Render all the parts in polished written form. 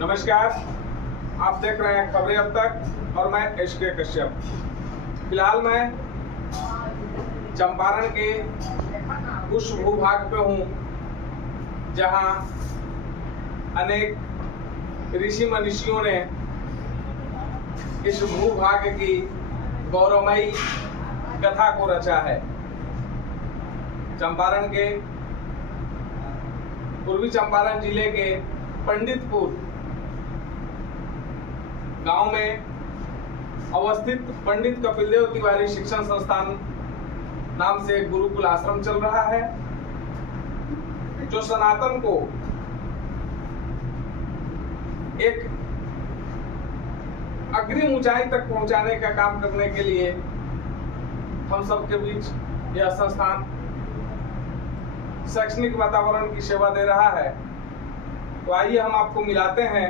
नमस्कार, आप देख रहे हैं खबरें अब तक और मैं एसके कश्यप। फिलहाल मैं चंपारण के उस भूभाग पे हूँ जहाँ अनेक ऋषि मनीषियों ने इस भूभाग की गौरवमयी कथा को रचा है। चंपारण के पूर्वी चंपारण जिले के पंडितपुर गांव में अवस्थित पंडित कपिलदेव तिवारी शिक्षण संस्थान नाम से एक गुरुकुल आश्रम चल रहा है, जो सनातन को एक अग्रिम ऊंचाई तक पहुंचाने का काम करने के लिए हम सबके बीच यह संस्थान शैक्षणिक वातावरण की सेवा दे रहा है। तो आइए हम आपको मिलाते हैं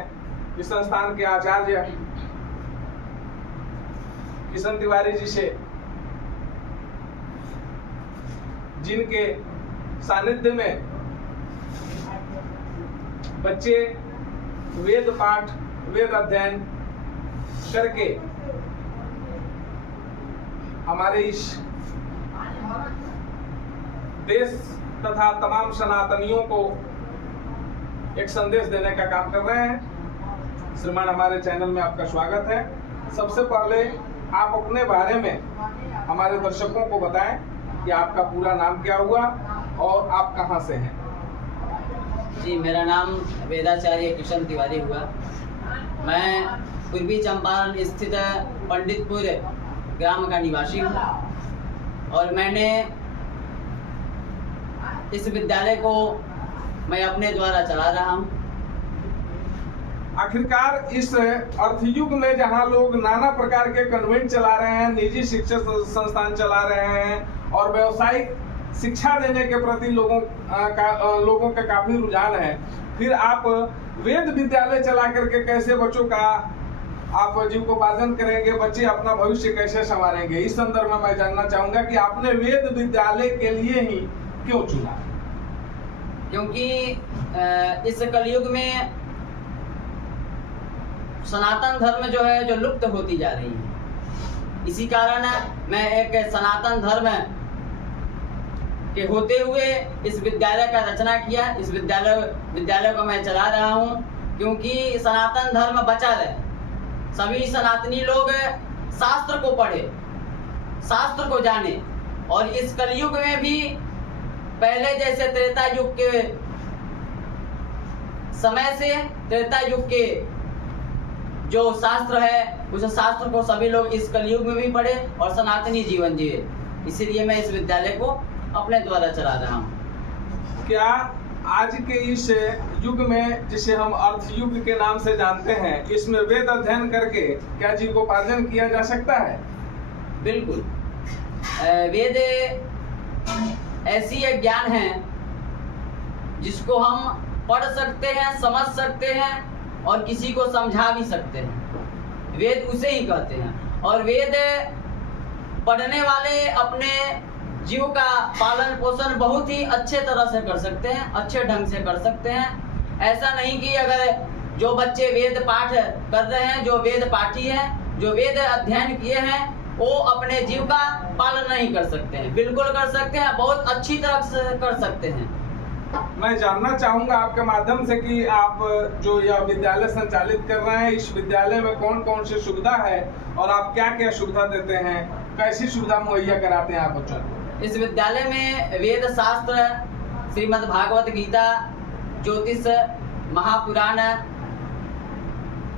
इस संस्थान के आचार्य किशन तिवारी जी से, जिनके सानिध्य में बच्चे वेद पाठ वेद अध्ययन करके हमारे इस देश तथा तमाम सनातनियों को एक संदेश देने का काम कर रहे हैं। श्रीमान, हमारे चैनल में आपका स्वागत है। सबसे पहले आप अपने बारे में हमारे दर्शकों को बताएं कि आपका पूरा नाम क्या हुआ और आप कहां से हैं। जी, मेरा नाम वेदाचार्य किशन तिवारी हुआ। मैं पूर्वी चंपारण स्थित पंडितपुर ग्राम का निवासी हूँ और मैंने इस विद्यालय को मैं अपने द्वारा चला रहा हूँ। आखिरकार इस अर्थयुग में जहाँ लोग नाना प्रकार के कन्वेंट चला रहे हैं, निजी शिक्षा संस्थान चला रहे हैं और व्यवसायिक शिक्षा देने के प्रति लोगों का काफी रुझान है, फिर आप वेद विद्यालय चला करके कैसे बच्चों का आप जीविकोपार्जन करेंगे, बच्चे अपना भविष्य कैसे संवारेंगे। इस संदर्भ में मैं जानना चाहूंगा कि आपने वेद विद्यालय के लिए ही क्यों चुना। क्योंकि इस कलयुग में सनातन धर्म जो है जो लुप्त होती जा रही है, इसी कारण मैं एक सनातन धर्म के होते हुए इस विद्यालय का रचना किया। इस विद्यालय को मैं चला रहा हूँ क्योंकि सनातन धर्म बचा रहे। सभी सनातनी लोग शास्त्र को पढ़े, शास्त्र को जाने और इस कलयुग में भी पहले जैसे त्रेता युग के समय से त्रेता युग के जो शास्त्र है उस शास्त्र को सभी लोग इस कलयुग में भी पढ़े और सनातनी जीवन जिए। इसीलिए मैं इस विद्यालय को अपने द्वारा चला रहा हूँ। क्या आज के इस युग में, जिसे हम अर्थ युग के नाम से जानते हैं, इसमें वेद अध्ययन करके क्या जीविकोपार्जन किया जा सकता है? बिल्कुल। वेद ऐसी एक ज्ञान है जिसको हम पढ़ सकते हैं, समझ सकते हैं और किसी को समझा भी सकते हैं। वेद उसे ही कहते हैं और वेद पढ़ने वाले अपने जीव का पालन पोषण बहुत ही अच्छे तरह से कर सकते हैं, अच्छे ढंग से कर सकते हैं। ऐसा नहीं कि अगर जो बच्चे वेद पाठ कर रहे हैं, जो वेद पाठी हैं, जो वेद अध्ययन किए हैं, वो अपने जीव का पालन नहीं कर सकते हैं। बिल्कुल कर सकते हैं, बहुत अच्छी तरह से कर सकते हैं। मैं जानना चाहूंगा आपके माध्यम से कि आप जो यह विद्यालय संचालित कर रहे हैं, इस विद्यालय में कौन कौन सी सुविधा है और आप क्या क्या सुविधा देते हैं, कैसी सुविधा मुहैया कराते हैं आप बच्चों को। इस विद्यालय में वेद शास्त्र, श्रीमद् भागवत गीता, ज्योतिष, महापुराण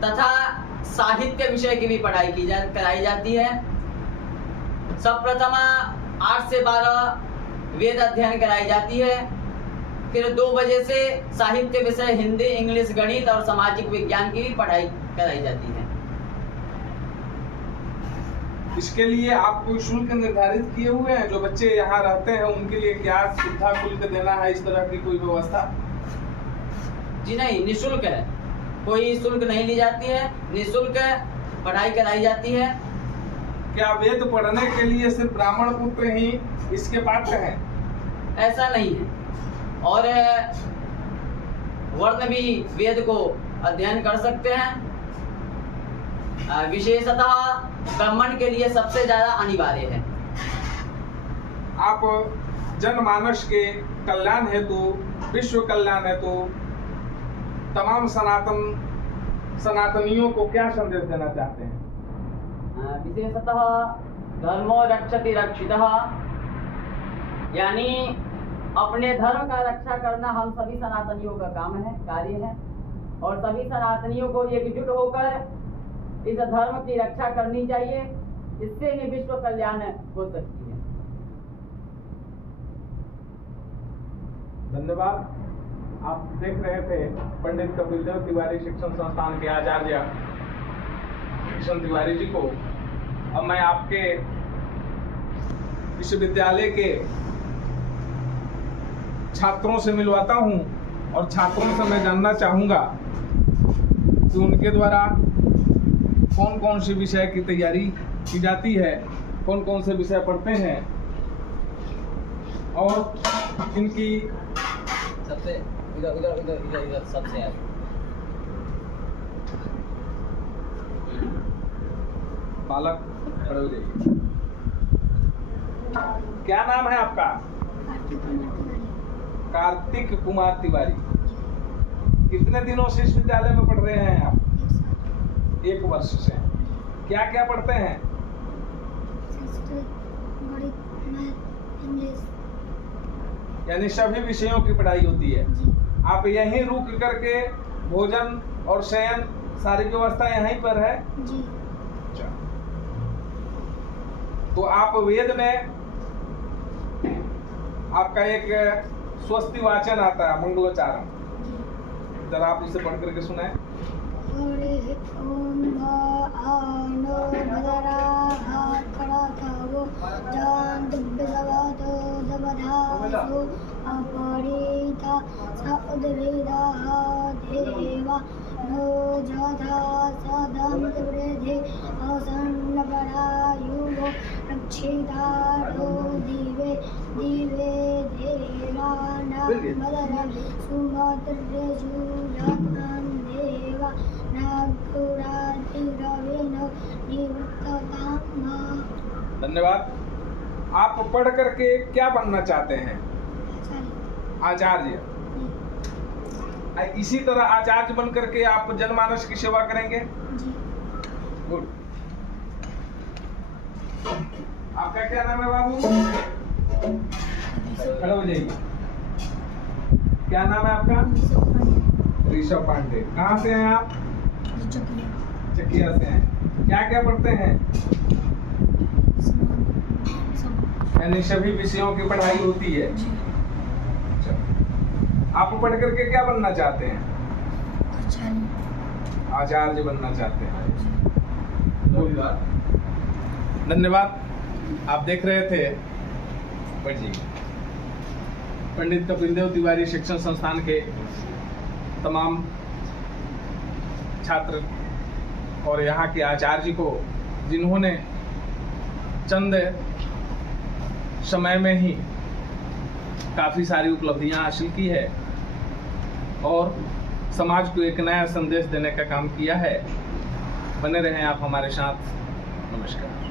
तथा साहित्य विषय की भी पढ़ाई कराई जाती है। सर्वप्रथम 8 से 12 वेद अध्ययन कराई जाती है, फिर 2 बजे से साहित्य विषय हिंदी, इंग्लिश, गणित और सामाजिक विज्ञान की भी पढ़ाई कराई जाती है। इसके लिए आप कोई शुल्क निर्धारित किए हुए हैं? जो बच्चे यहाँ रहते हैं उनके लिए क्या सुविधा शुल्क देना है, इस तरह की कोई व्यवस्था? जी नहीं, निःशुल्क है, कोई शुल्क नहीं ली जाती है, निःशुल्क पढ़ाई कराई जाती है। क्या वेद पढ़ने के लिए सिर्फ ब्राह्मण पुत्र ही इसके पात्र हैं? ऐसा नहीं है, और वर्ण भी वेद को अध्ययन कर सकते हैं। विशेषतः ब्राह्मण के लिए सबसे ज्यादा अनिवार्य है। आप जनमानस के कल्याण हेतु, विश्व कल्याण हेतु तमाम सनातनियों को क्या संदेश देना चाहते हैं? विशेषतः धर्मो रक्षति रक्षितः, यानी अपने धर्म का रक्षा करना हम सभी सनातनियों का काम है, कार्य है, और सभी सनातनियों को एकजुट होकर इस धर्म की रक्षा करनी चाहिए। इससे ही विश्व कल्याण हो सकती है। धन्यवाद। आप देख रहे थे पंडित कपिल देव तिवारी शिक्षण संस्थान के आचार्य किशन तिवारी जी को। अब मैं आपके विश्वविद्यालय के छात्रों से मिलवाता हूं और छात्रों से मैं जानना चाहूंगा कि उनके द्वारा कौन कौन से विषय की तैयारी की जाती है, कौन कौन से विषय पढ़ते हैं और इनकी सबसे इधर सबसे आगे। बालक खड़े हो जाइए। क्या नाम है आपका? कार्तिक कुमार तिवारी। कितने दिनों से इस विद्यालय में पढ़ रहे हैं आप? 1 वर्ष से। क्या क्या पढ़ते हैं? यानी सभी विषयों की पढ़ाई होती है। आप यहीं रुक करके भोजन और शयन सारी व्यवस्था यहीं पर है? जी। अच्छा। तो आप वेद में आपका एक स्वस्ति वाचन आता है, मंगलोच्चारण, जरा आप उसे पढ़ करके सुनाएं। अपरिता देवा नो जाधा सदमृधे असन्नपरायुगो रक्षितारो दिवे दिवे देवानां सुमद्रेषु जगन् देवा नागुरातिरविनो निवृत्ततां। धन्यवाद। आप पढ़ करके क्या बनना चाहते हैं? आचार्य। इसी तरह आचार्य बन करके आप जनमानस की सेवा करेंगे? गुड। आपका क्या नाम है बाबू? खड़े हो जाइए। क्या नाम है आपका? ऋषभ पांडे। कहाँ से हैं आप? चकिया से हैं। क्या क्या पढ़ते हैं? यानी सभी विषयों की पढ़ाई होती है। आप पढ़ करके क्या बनना चाहते हैं? आचार्य बनना चाहते हैं। धन्यवाद। आप देख रहे थे पंडित कपिल देव तिवारी शिक्षण संस्थान के तमाम छात्र और यहाँ के आचार्य को, जिन्होंने चंद समय में ही काफ़ी सारी उपलब्धियां हासिल की है और समाज को एक नया संदेश देने का काम किया है। बने रहें आप हमारे साथ। नमस्कार।